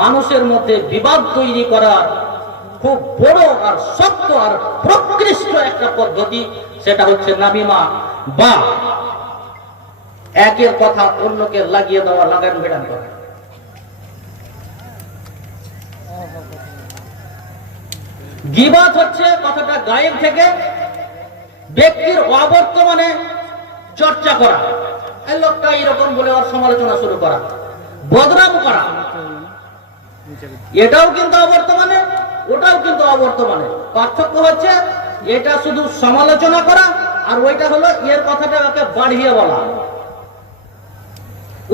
মানুষের মধ্যে বিবাদ তৈরি করার খুব বড় আর শক্ত আর প্রকৃষ্ট একটা পদ্ধতি, সেটা হচ্ছে নামিমা বা একের কথা অন্যকে লাগিয়ে দেওয়া লাগান বেড়ান করা। গিবাত হচ্ছে কথাটা গায়েব থেকে ব্যক্তির অবর্তমানে চর্চা করা। লোকটা এরকম বলে ওর সমালোচনা শুরু করা। বদনাম করা। এটাও কিন্তু অবর্তমানে, ওটাও কিন্তু অবর্তমানে। পার্থক্য হচ্ছে, এটা শুধু সমালোচনা করা, আর ওইটা হলো এর কথাটা ওকে বাড়িয়ে বলা।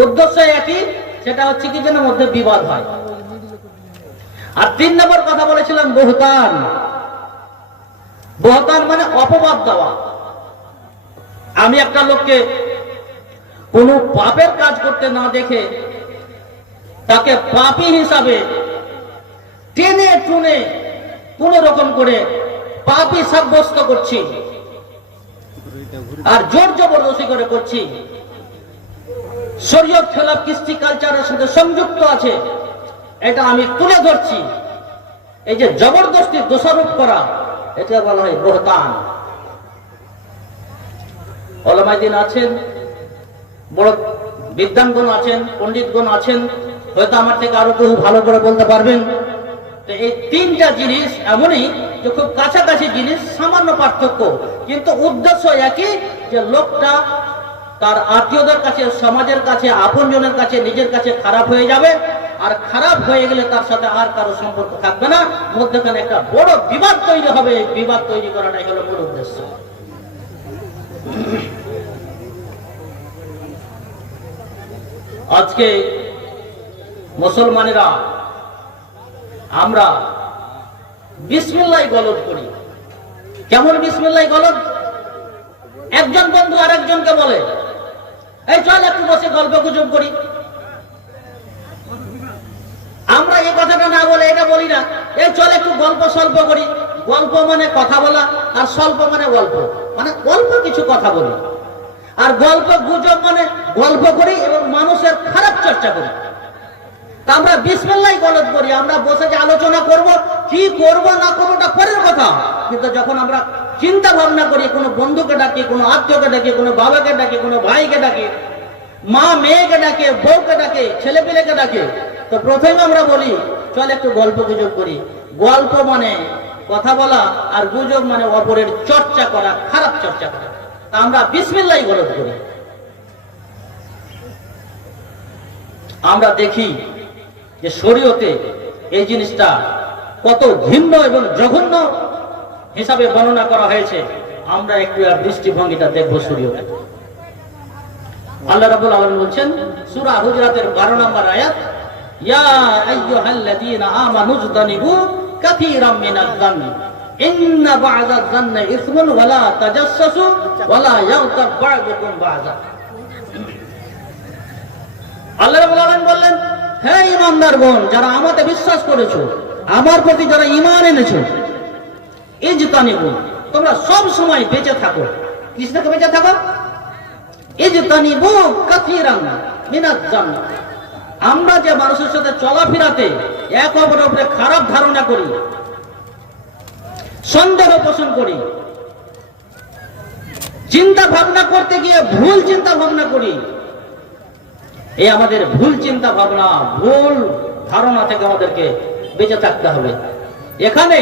উদ্দেশ্য একই, সেটা হচ্ছে কি যেন মধ্যে বিবাদ হয়। আর তিন নম্বর কথা বলেছিলাম, বহুতান। বহুতান মানে অপবাদ দেওয়া। আমি একটা লোককে কোনো পাপের কাজ করতে না দেখে তাকে পাপি হিসাবে টেনে টুনে কোন রকম করে পাপি সাব্যস্ত করছি। আর জোর জবরদস্তি করে করছি। শরীয়ত খেলাফ কৃষ্টি কালচারের সাথে সংযুক্ত আছে। এটা আমি তুলে ধরছি। এই যে জবরদস্তি দোষারোপ করা, এটা বলা হয় বহতান। আছেন, বড় বিদ্যানগণ আছেন, পণ্ডিতগণ আছেন হয়তো আমার থেকে আরও কেউ ভালো করে বলতে পারবেন। তো এই তিনটা জিনিস এমনই যে খুব কাছাকাছি জিনিস, সামান্য পার্থক্য। কিন্তু উদ্দেশ্য একই যে লোকটা তার আত্মীয়দের কাছে, সমাজের কাছে, আপনজনের কাছে, নিজের কাছে খারাপ হয়ে যাবে। আর খারাপ হয়ে গেলে তার সাথে আর কারও সম্পর্ক থাকবে না। মধ্যখানে একটা বড় বিবাদ তৈরি হবে। এই বিবাদ তৈরি করাটাই হলো মূল উদ্দেশ্য। আজকে মুসলমানেরা, আমরা বিসমিল্লাই গলদ করি। কেমন বিসমিল্লাই গলদ? একজন বন্ধু আরেকজনকে বলে, এই চল একটু বসে গল্প গুজব করি। আমরা এই কথাটা না বলে এটা বলি না। এই চল একটু গল্প স্বল্প করি। গল্প মানে কথা বলা, আর স্বল্প মানে গল্প। মানে অল্প কিছু কথা বলি। আর গল্প গুজব মানে গল্প করি এবং মানুষের খারাপ চর্চা করি। তা আমরা বিসমিল্লাই গলত করি, আমরা বসে যে আলোচনা করব, কি করব না করব ওটা পরের কথা। কিন্তু যখন আমরা চিন্তা ভাবনা করি, কোনো বন্ধুকে ডাকি, কোনো আত্মীয়কে ডাকি, কোনো বাবাকে ডাকি, কোনো ভাইকে ডাকি, মা মেয়েকে ডাকে, বউকে ডাকে ছেলে পেলেকে ডাকে, তো প্রথমে আমরা বলি, চল একটু গল্প গুজব করি। গল্প মানে কথা বলা আর গুজব মানে অপরের চর্চা করা, খারাপ চর্চা করা। তা আমরা বিসমিল্লাই গলত করি। আমরা দেখি যে শরীয়তে এই জিনিসটা কত ঘিন্ন এবং জঘন্য হিসাবে বর্ণনা করা হয়েছে, আমরা একটু আর দৃষ্টিভঙ্গিটা দেখব শরীয়তে। আল্লাহ রাব্বুল আলামিন বলছেন, সূরা হুজরাতের 12 নম্বর আয়াত, ইয়া আইয়ুহাল্লাযীনা আমানু জতানিবু কাসীরাম মিনাজ যান্নি ইন্না বা'যাজ যান্নি ইসমুন ওয়ালা তাজাসসু ওয়ালা ইয়াগতাব বা'দুকুম বা'যা আল্লাহ আলামিন বললেন, হে ইমানদারগণ যারা আমাকে বিশ্বাস করেছ, আমার প্রতি যারা ঈমান এনেছো, ইজতানিবু, তোমরা সব সময় বেঁচে থাকো। কিস থেকে বেঁচে থাকো? ইজতানিবু কাসীরান মিনাজ জান্নাহ আমরা যে মানুষের সাথে চলাফেরাতে এক অপরের উপরে খারাপ ধারণা করি, সন্দেহ পোষণ করি, চিন্তা ভাবনা করতে গিয়ে ভুল চিন্তা ভাবনা করি এই আমাদের ভুল চিন্তা ভাবনা, ভুল ধারণা থেকে আমাদেরকে বেঁচে থাকতে হবে। এখানে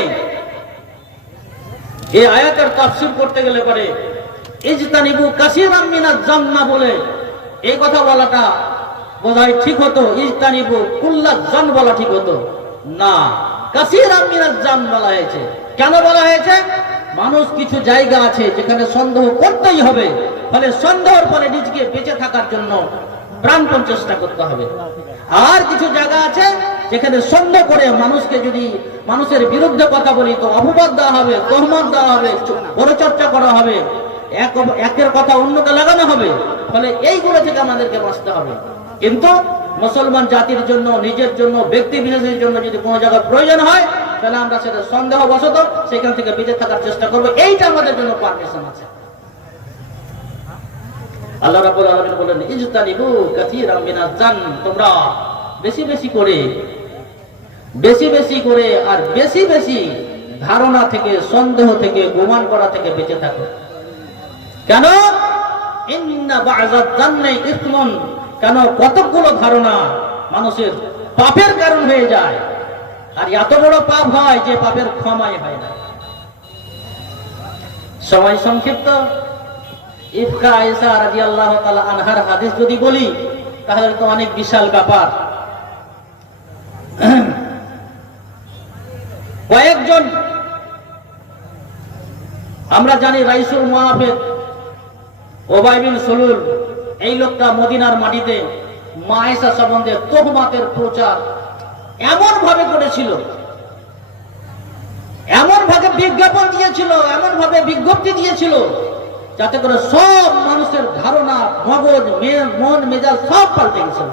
এই আয়াতের তাফসীর করতে গেলে পরে, ইজতানিবু কাসীরাম মিনাজ জান্নাহ বলে এই কথা বলাটা বোধহয় ঠিক হতো। ইজতানিবু কুল্লাজ জান বলা ঠিক হতো। না কাসীরাম মিনাজ জান বলা হয়েছে। কেন বলা হয়েছে? মানুষ কিছু জায়গা আছে যেখানে সন্দেহ করতেই হবে। ফলে সন্দেহের পরে নিজেকে বেঁচে থাকার জন্য প্রাণপণ চেষ্টা করতে হবে। আর কিছু জায়গা আছে যেখানে সন্দেহ করে মানুষকে যদি মানুষের বিরুদ্ধে কথা বলি তো অপবাদ দেওয়া হবে, তহমত দেওয়া হবে, বড় চর্চা করা হবে, এক একের কথা অন্যকে লাগানো হবে, ফলে এইগুলো থেকে আমাদেরকে বাঁচতে হবে। কিন্তু মুসলমান জাতির জন্য, নিজের জন্য, ব্যক্তি বিশেষের জন্য যদি কোনো জায়গার প্রয়োজন হয়, তাহলে আমরা সেটা সন্দেহবশত সেখান থেকে বেঁচে থাকার চেষ্টা করব। এইটা আমাদের জন্য পারমিশন আছে। আল্লাহ রাব্বুল আলামিন জান তোমরা বেশি বেশি করে, বেশি বেশি করে আর বেশি বেশি ধারণা থেকে, সন্দেহ থেকে গোমান করা থেকে বেঁচে থাকো। কেন? কেন কতগুলো ধারণা মানুষের পাপের কারণ হয়ে যায়। আর এত বড় পাপ হয় যে পাপের ক্ষমাই হয় না। সময় সংক্ষিপ্ত। ইফকা আয়েশা আনহার হাদিস যদি বলি, তাহলে তো অনেক বিশাল ব্যাপার। কয়েকজন, আমরা জানি রাইসুল এই লোকটা মদিনার মাটিতে মায়েশা সম্বন্ধে তোহমাতের প্রচার এমন ভাবে করেছিল এমন ভাবে বিজ্ঞাপন দিয়েছিল এমন ভাবে বিজ্ঞপ্তি দিয়েছিল যাতে করে সব মানুষের ধারণা, মগজ মন, মেজাজ সব পাল্টে গেছিল।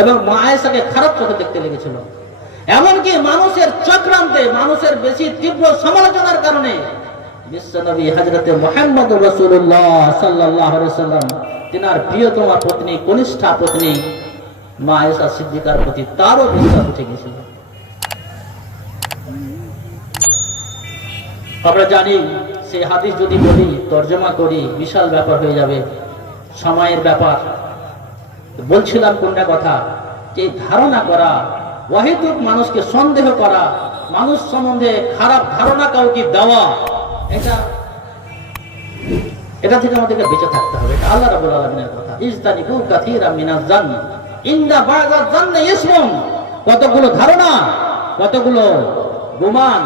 এবং মায়েশাকে খারাপ চোখে দেখতে লেগেছিল। এমনকি মানুষের চক্রান্তে, মানুষের বেশি তীব্র সমালোচনার কারণে বিশ্বনবী হজরতে মোহাম্মদ রসুল্লাহ সাল্লাহ সাল্লাম তিনার প্রিয়তমা পত্নী, কনিষ্ঠা পত্নী মা আয়েশা সিদ্দিকার প্রতি তারও বিশ্বাস উঠে গেছিল। আমরা জানি সেই হাদিস যদি বলি, তর্জমা করি, বিশাল ব্যাপার হয়ে যাবে। সময়ের ব্যাপার। বলছিলাম কোনটা কথা? যে ধারণা করা ওয়াহিদুক মানুষকে সন্দেহ করা, মানুষ সম্বন্ধে খারাপ ধারণা কাউকে দেওয়া, এটা এটা থেকে আমাদেরকে বেঁচে থাকতে হবে। এটা আল্লাহ রাব্বুল আলামিনের কথা। ইজতানিবু কাসীরা মিনাজ জান্ন ইন্না বাযা জান্নি ইসমুন। কতগুলো ধারণা, কতগুলো গুমান,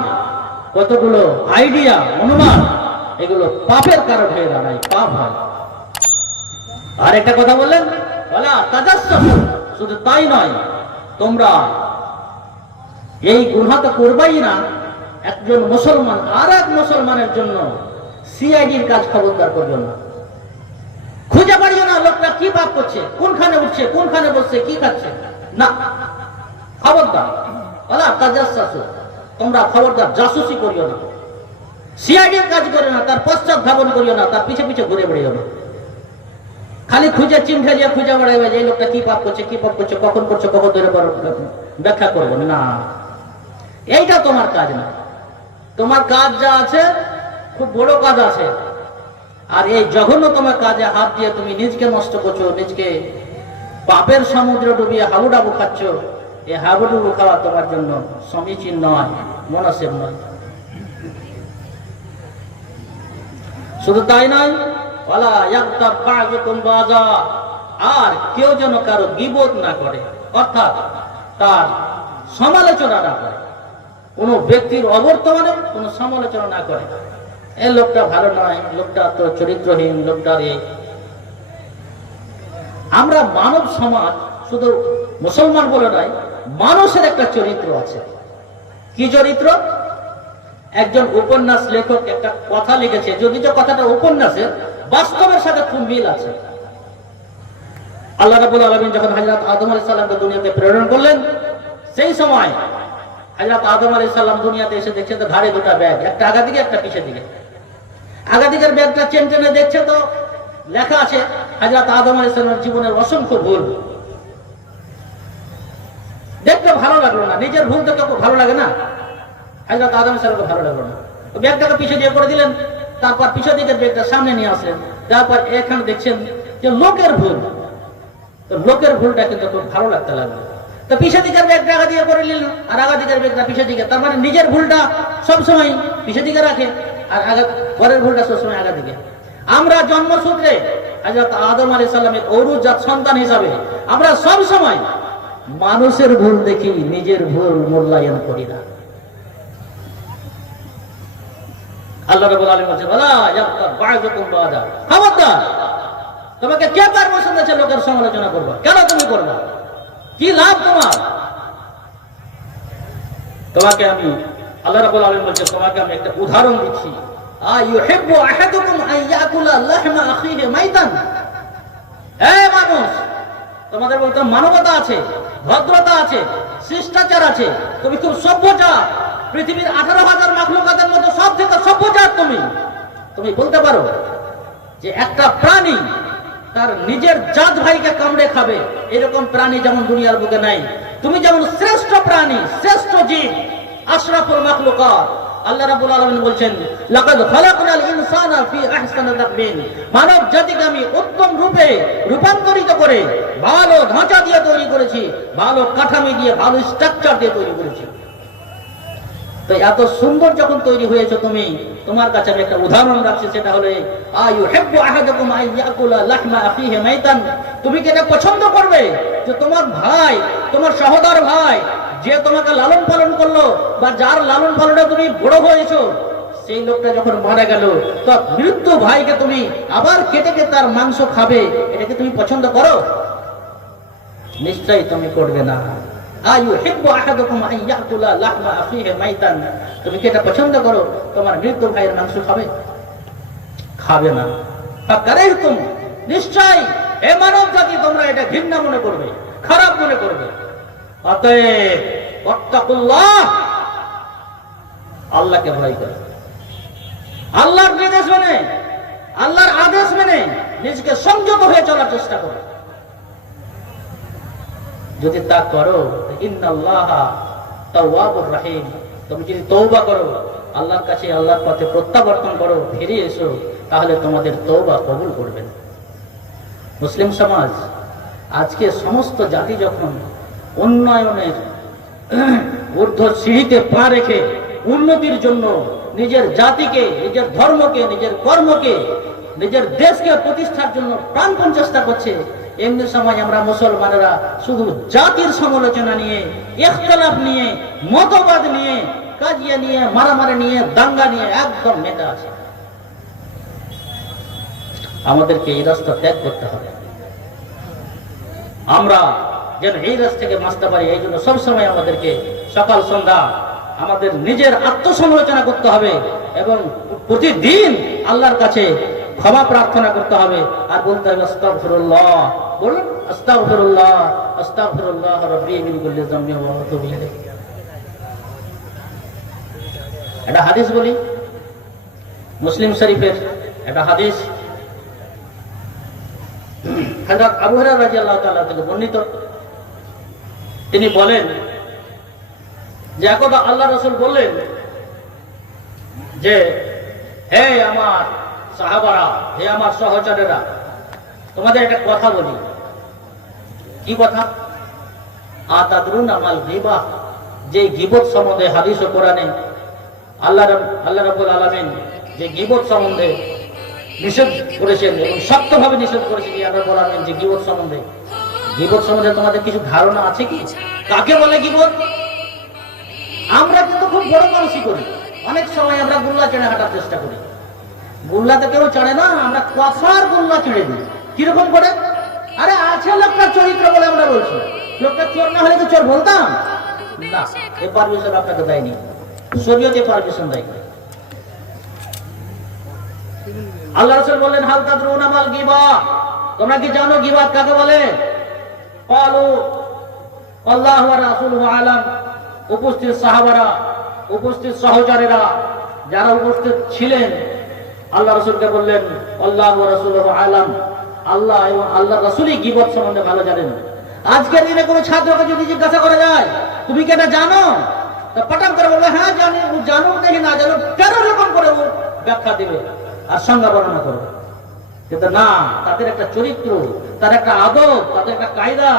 কতগুলো আইডিয়া, অনুমান এগুলো পাপের কারণ হয়ে দাঁড়ায় পাপ হয়। আর একটা কথা বললেন? শুধু তাই নয়, তোমরা এই গুনাহ তো করবাই না। একজন মুসলমান আর এক মুসলমানের জন্য সিআইডির কাজ খবরদার করবে না। খুঁজে পারিও না, লোকটা কি পাপ করছে, কোনখানে উঠছে, কোনখানে বসছে, কি খাচ্ছে? না, খবরদার। বলা তোমরা খবরদার, জাসুসি করিও না। সিআইডির কাজ করে না, তার পশ্চাৎ ধাবন করিও না, তার পিছে পিছে ঘুরে বেড়িও না খালি খুঁজে চিন্তা দিয়ে খুঁজে বেড়াবে যে লোকটা কি পাপ করছে, কি পাপ করছে, কখন করছে, কখন ধরে ব্যাখ্যা করব। না, এইটা তোমার কাজ না। তোমার কাজ যা আছে, খুব বড় কাজ আছে। আর এই জঘন্য তোমার কাজে হাত দিয়ে তুমি নিজকে নষ্ট করছ, নিজকে পাপের সমুদ্রে ডুবিয়ে হাবুডাবু খাচ্ছ, এই হাবুডুবু খাওয়া তোমার জন্য সমীচীন নয়, মনসেব নয়। শুধু তাই নয় আর কেউ যেন কারও বিবোধ না করে, অর্থাৎ তার সমালোচনা না করে, কোনো ব্যক্তির অবর্তমানে কোনো সমালোচনা না করে। এই লোকটা ভালো নয়, লোকটা তো চরিত্রহীন লোকটার এই আমরা মানব সমাজ শুধু মুসলমান বলে নয়, মানুষের একটা চরিত্র আছে। কি চরিত্র? একজন উপন্যাস লেখক একটা কথা লিখেছে, যদি যে কথাটা উপন্যাসের, বাস্তবের সাথে খুব মিল আছে। আল্লাহ রাবুল আলমিন যখন হাজরত আদম আলী সাল্লামকে দুনিয়াতে প্রেরণ করলেন, সেই সময় হাজরত আদম আলী সাল্লাম দুনিয়াতে এসে দেখছে তো ঘাড়ে দুটা ব্যাগ, একটা আগা দিকে, একটা পিছের দিকে। আগা দিকের ব্যাগটা চেন টেনে দেখছে তো, লেখা আছে হাজরত আদম আলী সাল্লামের জীবনের অসংখ্য ভুল। দেখতে ভালো লাগল না, নিজের ভুল তো ভালো লাগে না। হাজরত আদম ভালো লাগল না। ব্যাগটাকে পিছিয়ে দিয়ে করে দিলেন, তারপর ব্যাগটা সামনে নিয়ে তারপর এখানে দেখছেন যে লোকের ভুল। তো লোকের ভুলটা কিন্তু খুব ভালো লাগতে লাগল। তো পিছন দিকের ব্যাগটা দিকে করে নিলেন, আর দিকের ব্যাগটা পিছন দিকে। তার মানে নিজের ভুলটা সবসময় পিছন দিকে রাখে, আর আগা পরের ভুলটা সবসময় আগা দিকে। আমরা জন্মসূত্রে আদম আলী সাল্লামের অরুজাত সন্তান হিসাবে আমরা সবসময় মানুষের ভুল দেখি, নিজের ভুল মূল্যায়ন করি না। আল্লাহ তোমাকে কে পারমিশন দিয়েছে লোকের সমালোচনা কেন তুমি কি লাভ তোমার? তোমাকে আমি, আল্লাহ বলছেন তোমাকে আমি একটা উদাহরণ দিচ্ছি। মানুষ, তোমাদের মানবতা আছে, ভদ্রতা আছে, শিষ্টাচার আছে, তুমি খুব সভ্যচার পৃথিবীর আঠারো হাজার মাখলুকাতের মধ্যে সব থেকে সভ্যচার তুমি। তুমি বলতে পারো যে একটা প্রাণী তার নিজের জাত ভাইকে কামড়ে খাবে, এরকম প্রাণী যেমন দুনিয়ার বুকে নাই। তুমি যেমন শ্রেষ্ঠ প্রাণী, শ্রেষ্ঠ জীব, আশরাফুল মাখলুকাত, আল্লাহ বলছেন, লাকাদ খালাকনাল ইনসানা ফি আহসানি মানব জাতিকে আমি উত্তম রূপে রূপান্তরিত করে ভালো ঢাঁচা দিয়ে তৈরি করেছি, ভালো কাঠামি দিয়ে, ভালো স্ট্রাকচার দিয়ে তৈরি করেছি। তো এত সুন্দর যখন তৈরি হয়েছে তুমি, তোমার কাছে আমি একটা উদাহরণ রাখছি, সেটা হলো তুমি কি এটা পছন্দ করবে? যে তোমার ভাই, তোমার সহোদর ভাই, যে তোমাকে লালন পালন করল, বা যার লালন পালনে তুমি বড় হয়েছো, সেই লোকটা যখন মারা গেল, তো মৃত্যু ভাইকে তুমি আবার কেটে কেটে তার মাংস খাবে এটাকে তুমি পছন্দ করো? নিশ্চয়ই তুমি করবে না। তুমি কি এটা পছন্দ করো? তোমার মৃত্যু ভাইয়ের মাংস খাবে? খাবে না। নিশ্চয় হে মানব জাতি তোমরা এটা ঘৃণা মনে করবে খারাপ মনে করবে। অতএব আল্লাহকে ভয় করে। আল্লাহর নির্দেশ মেনে আল্লাহর আদেশ মেনে নিজেকে সংযত হয়ে চলার চেষ্টা করো। যদি তা করো ইন্নাল্লাহ তাওয়াবুর রাহিম। তুমি যদি তৌবা করো, আল্লাহর কাছে আল্লাহর পথে প্রত্যাবর্তন করো ফিরে এসো, তাহলে তোমাদের তৌবা কবুল করবেন মুসলিম সমাজ, আজকে সমস্ত জাতি যখন উন্নয়নের ঊর্ধ্ব সিঁড়িতে পা রেখে উন্নতির জন্য নিজের জাতিকে, নিজের ধর্মকে, নিজের কর্মকে, নিজের দেশকে প্রতিষ্ঠার জন্য প্রাণপণ চেষ্টা করছে এমনি সময় আমরা মুসলমানেরা শুধু জাতির সমালোচনা নিয়ে, ইখতলাফ নিয়ে, মতবাদ নিয়ে, কাজিয়া নিয়ে, মারামারি নিয়ে, দাঙ্গা নিয়ে একদম মেতে আছে। আমাদেরকে এই রাস্তা ত্যাগ করতে হবে। আমরা যেন এই রাস্তা থেকে বাঁচতে পারি, এই জন্য সবসময় আমাদেরকে সকাল, সন্ধ্যা আমাদের নিজের আত্মসমালোচনা করতে হবে এবং প্রতিদিন আল্লাহর কাছে ক্ষমা প্রার্থনা করতে হবে। আর বলতে হবে বলুন মিন কুল্লি যামবি ওয়া একটা হাদিস বলি, মুসলিম শরীফের একটা হাদিস। হযরত আবু হুরায়রা রাদিয়াল্লাহু তাআলা থেকে বর্ণিত। তিনি বলেন যে, একদা আল্লাহ রসুল বললেন যে, হে আমার সাহাবারা, হে আমার সহচরেরা, তোমাদের একটা কথা বলি। কি কথা? আতাদরুন আমাল গিবা। যে গিবত সম্বন্ধে হাদিস ও কোরআনে আল্লাহ আল্লাহ রাব্বুল আলামিন যে গিবত সম্বন্ধে নিষেধ করেছেন এবং শক্তভাবে নিষেধ করেছেন যে আল্লাহ রাব্বুল আলামিন যে গিবত সম্বন্ধে। গিবত সম্বন্ধে তোমাদের কিছু ধারণা আছে কি? কাকে বলে গিবত? আমরা কিন্তু খুব বড় মানুষই করি। অনেক সময় আমরা গুল্লা চেড়ে হাঁটার চেষ্টা করি। গুল্লাতে কেউ চড়ে না, আমরা কথার গুল্লা চেড়ে দিই। কীরকম করে? আরে আছে লোকটার চরিত্র বলে আমরা বলছি। লোকটা চোর না হলে তো চোর বলতাম। না, এ আপনাকে দেয়নি। শরীয়তে পারমিশন দেয় আল্লাহ রসুল বললেন, হাল তাদরুন আমাল গিবা? তোমরা কি জানো গিবাত কাকে বলে? ক্বালু আল্লাহ ওয়া রাসূলুহু আলাম। উপস্থিত সাহাবারা, উপস্থিত সহচরেরা যারা উপস্থিত ছিলেন, আল্লাহ রসুলকে বললেন, আল্লাহ ওয়া রাসূলুহু আলাম। আল্লাহ এবং আল্লাহ রাসূলই গিবত সম্বন্ধে ভালো জানেন? আজকের দিনে কোনো ছাত্রকে যদি জিজ্ঞাসা করা যায়, তুমি কি এটা জানো? তা পটাম করে বলবে হ্যাঁ জানি, ও জানুক, দেখি না জানুক তেরো রকম করে ও ব্যাখ্যা দিবে? আর সংজ্ঞা বর্ণনা করবে। কিন্তু না, তাদের একটা চরিত্র তার একটা আদব, তাদের একটা কায়দা,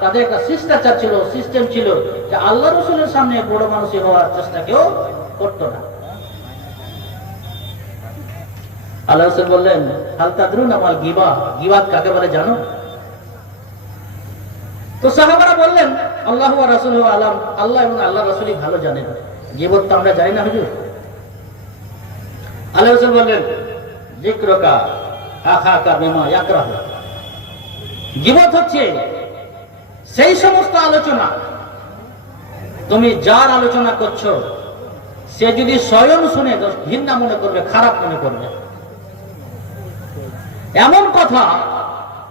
তাদের একটা শিষ্টাচার ছিল সিস্টেম ছিল যে আল্লাহ রসুলের সামনে বড় মানুষই হওয়ার চেষ্টা কেউ করতো না। আল্লাহ রসুল বললেন, হাল তাদরুন আমার গিবা? গিবাদ কাকে বলে জানো? তো সাহাবারা বললেন, আল্লাহ রাসুল আলাম, আল্লাহ এবং আল্লাহ রসুলই ভালো জানেন। গিবত তো আমরা জানি না, হুজুর। আল্লাহ রসুল বললেন জিক্রকা আখা কা বিমা ইয়াকরাহু। গিবত হচ্ছে সেই সমস্ত আলোচনা। তুমি যার আলোচনা করছ, সে যদি স্বয়ং শুনে ঘৃণা মনে করবে, খারাপ মনে করবে। এমন কথা,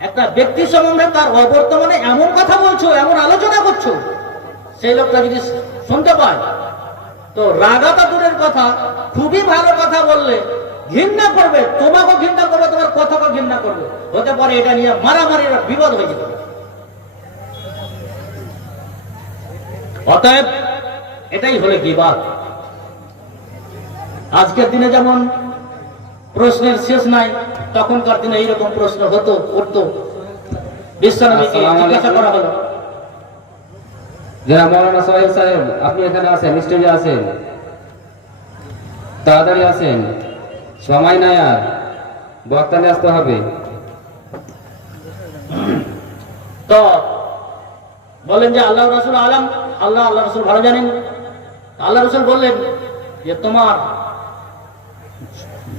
একটা ব্যক্তি সম্বন্ধে তার অবর্তমানে এমন কথা বলছো, এমন আলোচনা করছ, সেই লোকটা যদি শুনতে পায়, তো রাগাতা দূরের কথা, খুবই ভালো কথা বললে ঘৃণা করবে তোমাকে ঘৃণা করবে, তোমার কথাকে ঘৃণা করবে। হতে পারে এটা নিয়ে মারামারি বিবাদ হয়ে যেতে অতএব, এটাই হলে গিবাদ আজকের দিনে যেমন প্রশ্নের শেষ নাই তখনকার দিনে এইরকম প্রশ্ন হতো করতো বিশ্বনবীকে আসসালামু জিজ্ঞাসা করা হলো। যারা মৌলানা সোহেল সাহেব আপনি এখানে আছেন স্টেজে আছেন? তাড়াতাড়ি আছেন? সময় নাই আর। আসতে হবে। তো বলেন যে আল্লাহ রসুল আলম আল্লাহ আল্লাহ রসুল ভালো জানেন। আল্লাহ রসুল বললেন যে তোমার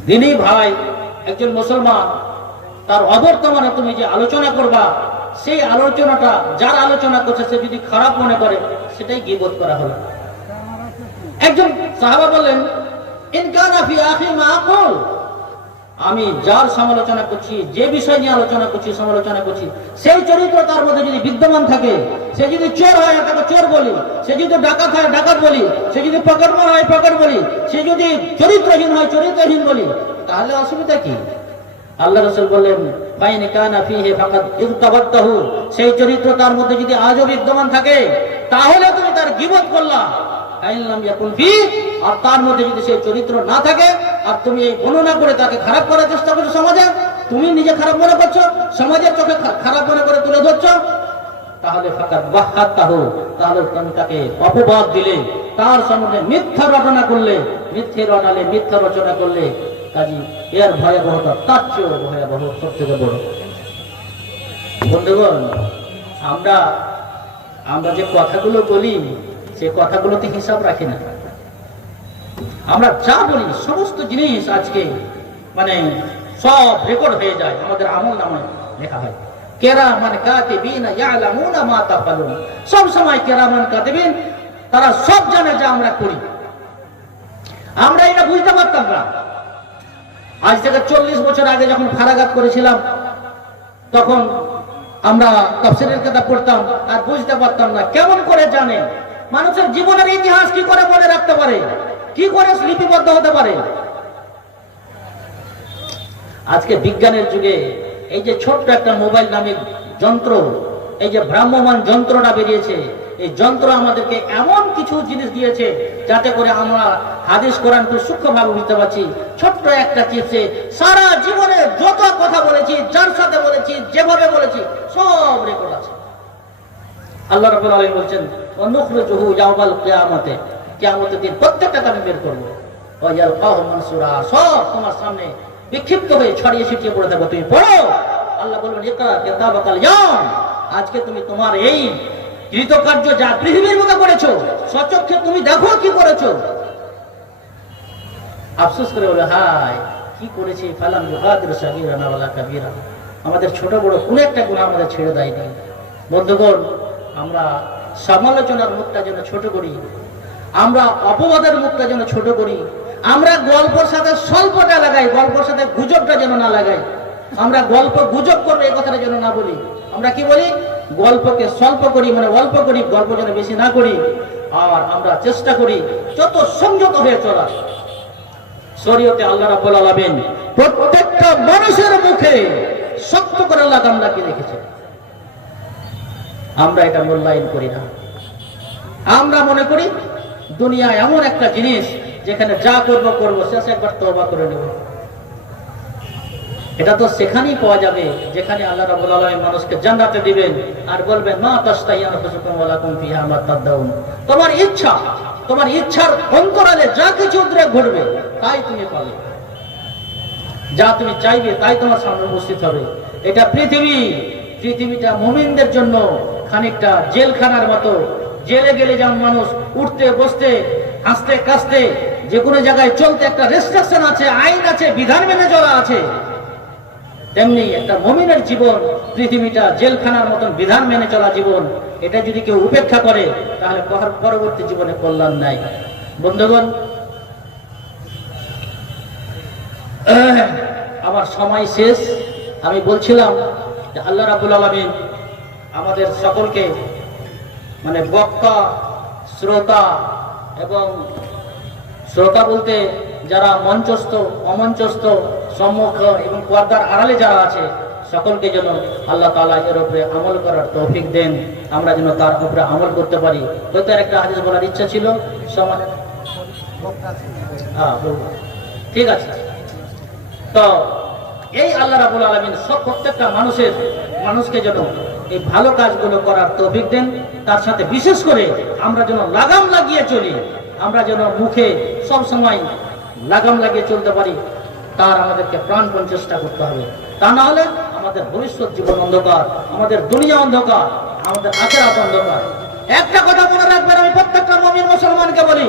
দিনী ভাই, একজন মুসলমান, তার অবর্তমানে তুমি যে আলোচনা করবা, সেই আলোচনাটা, যার আলোচনা করছে সে যদি খারাপ মনে করে, সেটাই গিবোধ করা হলো। একজন সাহাবা বললেন ইনকান আফি আখি আমি যার সমালোচনা করছি, যে বিষয় নিয়ে আলোচনা করছি, সমালোচনা করছি, সেই চরিত্র তার মধ্যে যদি বিদ্যমান থাকে, সে যদি চোর হয় তাকে চোর বলি, সে যদি ডাকাত হয়, ডাকাত বলি, সে যদি পকড়মা হয়, পকড় বলি, সে যদি চরিত্রহীন হয়, চরিত্রহীন বলি, তাহলে অসুবিধা কি? আল্লাহ রসুল বললেন ফাইন কানা ফিহে ফাকাদ ইরতাবাত্তাহু সেই চরিত্র তার মধ্যে যদি আজও বিদ্যমান থাকে, তাহলে তুমি তার গীবত করলা। আইনলাম ইয়াকুন ফি আর তার মধ্যে যদি সেই চরিত্র না থাকে, আর তুমি এই গণনা করে তাকে খারাপ করার চেষ্টা করছ সমাজে, তুমি নিজে খারাপ মনে করছ, সমাজের চোখে খারাপ মনে করে তুলে ধরছো, তাহলে ফাঁকা বাহাত তাহো তাহলে তুমি তাকে অপবাদ দিলে, তার সম্বন্ধে মিথ্যা রচনা করলে, মিথ্যে রটালে মিথ্যা রচনা করলে, কাজী এর ভয়াবহতা তার চেয়েও ভয়াবহ সব থেকে বড়। বন্ধুগণ, আমরা আমরা যে কথাগুলো বলি, সে কথাগুলোতে হিসাব রাখি না। আমরা যা বলি, সমস্ত জিনিস আজকে মানে সব রেকর্ড হয়ে যায়। আমাদের আমল নামে লেখা হয়। কেরামান কাতিবিন ইয়ালামুনা মা তাফালুন সব সময় কেরামান কাতিবিন, তারা সব জানে যা আমরা করি। আমরা এটা বুঝতে পারতাম না। আজ থেকে চল্লিশ বছর আগে যখন ফারাগাত করেছিলাম, তখন আমরা তফসিলের কথা পড়তাম, আর বুঝতে পারতাম না কেমন করে জানে। মানুষের জীবনের ইতিহাস কি করে মনে রাখতে পারে? কি করে লিপিবদ্ধ হতে পারে? আজকে বিজ্ঞানের যুগে এই যে ছোট্ট একটা মোবাইল নামে যন্ত্র, এই যে ভ্রাম্যমান যন্ত্রটা বেরিয়েছে, এই যন্ত্র আমাদেরকে এমন কিছু জিনিস দিয়েছে যাতে করে আমরা হাদিস, কোরআন খুব সূক্ষ্মভাবে বুঝতে পারছি। ছোট্ট একটা চিপসে সারা জীবনে যত কথা বলেছি, যার সাথে বলেছি, যেভাবে বলেছি, সব রেকর্ড আছে। আল্লাহ রাব্বুল আলামিন বলছেন অনুখরিজুহু ইয়াউমাল কিয়ামতে। প্রত্যেকটাকে আমি বের করব। সব তোমার সামনে বিক্ষিপ্ত হয়ে ছড়িয়ে ছিটিয়ে পড়ে থাকবে, তুমি পড়ো। আল্লাহ বলবেন আজকে তুমি তোমার এই কৃতকার্য যা পৃথিবীর মতো করেছ সচক্ষে তুমি দেখো কি করেছ। আফসোস করে বলে হাই কি করেছি? ফালাম আমাদের ছোট বড় কোন একটা গুনাহ আমাদের ছেড়ে দেয়নি। বন্ধুগণ, আমরা সমালোচনার মুখটা যেন ছোট করি। আমরা অপবাদের মুখটা যেন ছোট করি। আমরা গল্পর সাথে স্বল্পটা লাগাই, গল্পর সাথে গুজবটা যেন না লাগাই। আমরা গল্প গুজব করব এই কথাটা যেন না বলি। আমরা কি বলি? গল্পকে স্বল্প করি মানে অল্প করি, গল্প যেন বেশি না করি। আর আমরা চেষ্টা করি যত সংযত হয়ে চলা শরীয়তে আল্লাহ রাব্বুল আলামিন প্রত্যেকটা মানুষের মুখে শক্ত করে লাগাম লাগিয়ে রেখেছে। আমরা এটা মূল্যায়ন করি না। আমরা মনে করি দুনিয়া এমন একটা জিনিস যেখানে যা করব করব, শেষে একবার তওবা করে নেব। এটা তো সেখানেই পাওয়া যাবে যেখানে আল্লাহ রাব্বুল আলামিন মানুষকে জান্নাতে দিবেন আর বলবেন, মা তাস্তাই আনফুসুকুম ফিহা মা তাদাউন। তোমার ইচ্ছা, তোমার ইচ্ছার অন্তরালে যা কিছু ঘটবে, তাই তুমি পাবে। যা তুমি চাইবে, তাই তোমার সামনে উপস্থিত হবে। এটা পৃথিবী, পৃথিবীটা মুমিনদের জন্য খানিকটা জেলখানার মতো জেলে গেলে যেমন মানুষ উঠতে, বসতে হাসতে কাশতে যে কোনো জায়গায় চলতে একটা রেস্ট্রিকশন আছে, আইন আছে, বিধান মেনে চলা আছে, তেমনি একটা মমিনের জীবন, পৃথিবীটা জেলখানার মতন বিধান মেনে চলা জীবন, এটা যদি কেউ উপেক্ষা করে, তাহলে পরবর্তী জীবনে কল্যাণ নাই। বন্ধুগণ আমার সময় শেষ। আমি বলছিলাম আল্লাহ রাবুল আলমিন আমাদের সকলকে মানে বক্তা, শ্রোতা এবং শ্রোতা বলতে যারা মঞ্চস্থ, অমঞ্চস্থ, সম্মুখ এবং পর্দার আড়ালে যারা আছে, সকলকে যেন আল্লাহ তাআলা এর উপরে আমল করার তৌফিক দেন। আমরা যেন তার উপরে আমল করতে পারি। হয়তো একটা হাদিস বলার ইচ্ছা ছিল, সমাজ হ্যাঁ। ঠিক আছে। তো, এই আল্লাহ রাবুল আলমিন সব প্রত্যেকটা মানুষের, মানুষকে যেন এই ভালো কাজগুলো করার তৌফিক দেন। তার সাথে বিশেষ করে আমরা যেন লাগাম লাগিয়ে চলি, আমরা যেন মুখে সব সময় লাগাম লাগিয়ে চলতে পারি, তার আমাদেরকে প্রাণপণ চেষ্টা করতে হবে। তা না হলে আমাদের ভবিষ্যৎ জীবন অন্ধকার, আমাদের দুনিয়া অন্ধকার, আমাদের আচরাত অন্ধকার। একটা কথা মনে রাখবেন, আমি প্রত্যেকটা নবীন মুসলমানকে বলি